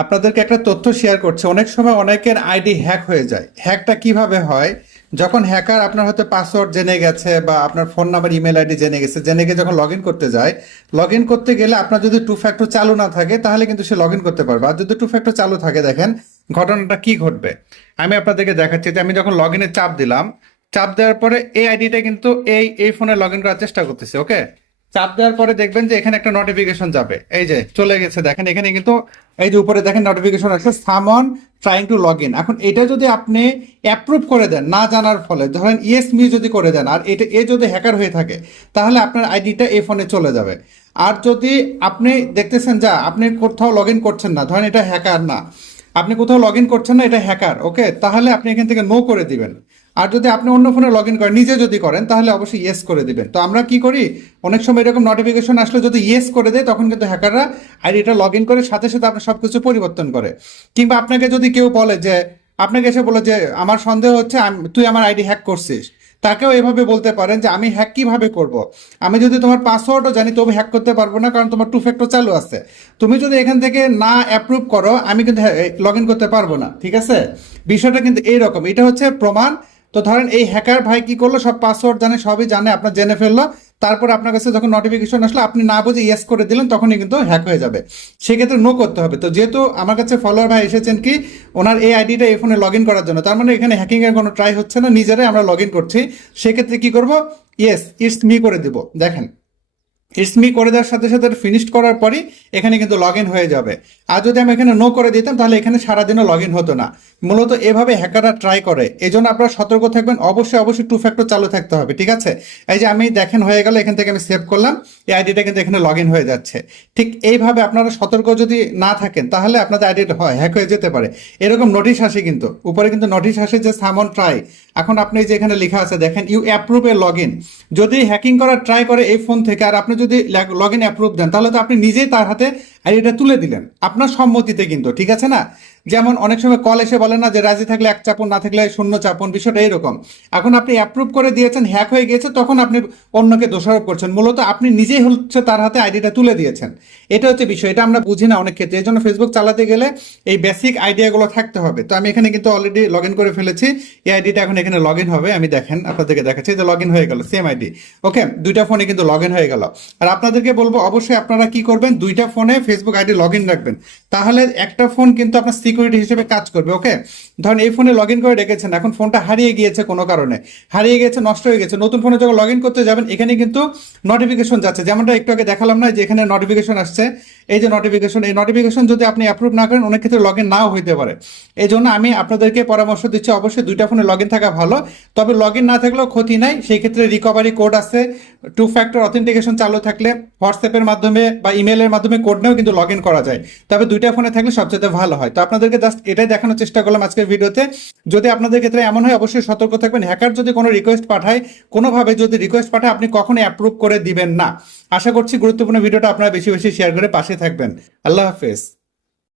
আপনাদেরকে একটা তথ্য শেয়ার করছে। অনেক সময় অনেকের আইডি হ্যাক হয়ে যায়। হ্যাকটা কীভাবে হয়? যখন হ্যাকার আপনার হয়তো পাসওয়ার্ড জেনে গেছে বা আপনার ফোন নাম্বার ইমেল আইডি জেনে গেছে, জেনে গিয়ে যখন লগ করতে যায় লগ করতে গেলে আপনার যদি টু ফ্যাক্টর চালু না থাকে, তাহলে কিন্তু সে লগ করতে পারবে। আর যদি টু ফ্যাক্টর চালু থাকে, দেখেন ঘটনাটা কি ঘটবে? আমি আপনাদেরকে দেখাচ্ছি যে আমি যখন লগ চাপ দিলাম, চাপ দেওয়ার পরে এই আইডিটা কিন্তু এই এই ফোনে লগ করার চেষ্টা করতেছে ওকে চাপ দেওয়ার পরে দেখবেন যে এখানে একটা নোটিফিকেশন যাবে। এই যে, চলে গেছে। দেখেন, এখানে কিন্তু এই যে উপরে দেখেন নোটিফিকেশন আছে সামন ট্রাইং টু লগ ইন এখন এটা যদি আপনি অ্যাপ্রুভ করে দেন, না জানার ফলে, ধরেন ইয়েস মি যদি করে দেন, আর এটা, এ যদি হ্যাকার হয়ে থাকে, তাহলে আপনার আইডিটা এই ফোনে চলে যাবে। আর যদি আপনি দেখতেছেন যা আপনি কোথাও লগ ইন করছেন না, ধরেন এটা হ্যাকার না, আপনি কোথাও লগ ইন করছেন না, এটা হ্যাকার ওকে তাহলে আপনি এখান থেকে নো করে দিবেন। আর যদি আপনি অন্য ফোনে লগ ইন করেন নিজে যদি করেন, তাহলে অবশ্যই ইয়েস করে দিবেন। তো আমরা কি করি? অনেক সময় এরকম নোটিফিকেশন আসলে যদি ইয়েস করে দেয়, তখন কিন্তু হ্যাকাররা আইডিটা লগ ইন করে সাথে সাথে আপনার সব কিছু পরিবর্তন করে। কিংবা আপনাকে যদি কেউ বলে যে, আপনাকে এসে বলে যে, আমার সন্দেহ হচ্ছে তুই আমার আইডি হ্যাক করছিস। তাকেও এভাবে বলতে পারেন যে, আমি হ্যাক কীভাবে করব? আমি যদি তোমার পাসওয়ার্ডও জানি, তবে হ্যাক করতে পারব না, কারণ তোমার টু ফ্যাক্টর চালু আছে। তুমি যদি এখান থেকে না অ্যাপ্রুভ করো, আমি কিন্তু লগ ইন করতে পারব না, ঠিক আছে? বিষয়টা কিন্তু এইরকম। এটা হচ্ছে প্রমাণ তো ধরেন এই হ্যাকার ভাই কি করল? সব পাসওয়ার্ড জানে, সবই জানে, আপনার জেনে ফেলল। তারপর আপনার কাছে যখন নোটিফিকেশন আসলো, আপনি না বুঝে ইয়েস করে দিলেন, তখনই কিন্তু হ্যাক হয়ে যাবে। সেক্ষেত্রে নো করতে হবে। তো যেহেতু আমার কাছে ফলোয়ার ভাই এসেছেন কি, ওনার এই আইডিটা এই ফোনে লগ ইন করার জন্য। তার মানে এখানে হ্যাকিংয়ের কোনো ট্রাই হচ্ছে না, নিজেরাই আমরা লগ ইন করছি। সেক্ষেত্রে কী করব? ইয়েস ইটস মি করে দিব। দেখেন। ইটস মি করে দেওয়ার সাথে সাথে ফিনিশ করার পরই এখানে কিন্তু লগ হয়ে যাবে। আর যদি আমি এখানে নো করে দিতাম, তাহলে এখানে সারাদিনও লগ হতো না। মূলত এভাবে হ্যাকাররা ট্রাই করে। এই জন্য আপনারা সতর্ক থাকবেন। অবশ্যই অবশ্যই টু ফ্যাক্টর চালু থাকতে হবে, ঠিক আছে? এই যে আমি দেখেন হয়ে গেল, এখান থেকে আমি সেভ করলাম। এই আইডিটা কিন্তু এখানে লগ হয়ে যাচ্ছে। ঠিক এইভাবে আপনারা সতর্ক যদি না থাকেন, তাহলে আপনাদের আইডিটা হয় হ্যাক হয়ে যেতে পারে। এরকম নোটিশ আসে কিন্তু। উপরে কিন্তু নোটিশ আসে যে সামন ট্রাই এখন আপনি যে এখানে লেখা আছে, দেখেন ইউ অ্যাপ্রুভ এ লগ যদি হ্যাকিং করার ট্রাই করে এই ফোন থেকে, আর আপনি যদি লগ ইন অ্যাপ্রুভ দেন তাহলে তো আপনি নিজেই তার হাতে আইডিটা তুলে দিলেন। আপনার সম্মতিতে কিন্তু, ঠিক আছে না? যেমন অনেক সময় কল এসে বলে না যে রাজি থাকলে এক চাপন, না থাকলে শূন্য চাপন, বিষয়টা এরকম। এখন আপনি অ্যাপ্রুভ করে দিয়েছেন হ্যাক হয়ে গিয়েছে, তখন আপনি অন্যকে দোষারোপ করছেন। মূলত আপনি নিজেই হচ্ছে তার হাতে আইডিটা তুলে দিয়েছেন। এটা হচ্ছে বিষয়, এটা আমরা বুঝি না অনেক ক্ষেত্রে। এই জন্য ফেসবুক চালাতে গেলে এই বেসিক আইডিয়াগুলো থাকতে হবে। তো আমি এখানে কিন্তু অলরেডি লগ ইন করে ফেলেছি। এই আইডিটা এখন এখানে লগ ইন হবে। আমি দেখেন, আপনাদেরকে দেখাচ্ছি যে লগ ইন হয়ে গেল সেম আইডি ওকে দুইটা ফোনে কিন্তু লগ ইন হয়ে গেল। আর আপনাদেরকে বলব, অবশ্যই আপনারা কি করবেন? দুইটা ফোনে আইডি লগ ইন রাখবেন। তাহলে একটা ফোন কিন্তু আপনার সিকিউরিটি হিসেবে কাজ করবে ওকে ধরেন এই ফোনে লগ ইন করে রেখেছেন, এখন ফোনটা হারিয়ে গিয়েছে কোনো কারণে। হারিয়ে গেছে নষ্ট হয়ে গেছে নতুন ফোনে যখন লগ ইন করতে যাবেন, এখানে কিন্তু নোটিফিকেশন যাচ্ছে। যেমনটা একটু আগে দেখালাম না, যে এখানে নোটিফিকেশন আসছে এই যে নোটিফিকেশন এই নোটিফিকেশন যদি আপনি অ্যাপ্রুভ না করেন, অনেক ক্ষেত্রে লগ ইন নাও হইতে পারে। এই জন্য আমি আপনাদেরকে পরামর্শ দিচ্ছি, অবশ্যই দুইটা ফোনে লগ ইন থাকা ভালো। তবে লগ ইন না থাকলেও ক্ষতি নাই, সেই ক্ষেত্রে রিকভারি কোড আছে। টু ফ্যাক্টর অথেন্টিকেশন চালু থাকলে হোয়াটসঅ্যাপের মাধ্যমে বা ইমেলের মাধ্যমে কোড নিয়েও কিন্তু লগ ইন করা যায়। তবে দুইটা ফোনে থাকলে সবচেয়ে ভালো হয়। তো আপনাদেরকে জাস্ট এটাই দেখানোর চেষ্টা করলাম আজকের ভিডিওতে। যদি আপনাদের ক্ষেত্রে এমন হয়, অবশ্যই সতর্ক থাকবেন। হ্যাকার যদি কোনো রিকোয়েস্ট পাঠায়, কোনোভাবে যদি রিকোয়েস্ট পাঠায়, আপনি কখনোই অ্যাপ্রুভ করে দিবেন না। আশা করছি গুরুত্বপূর্ণ ভিডিওটা আপনারা বেশি বেশি শেয়ার করে পাশে থাকবেন। আল্লাহ হাফেজ।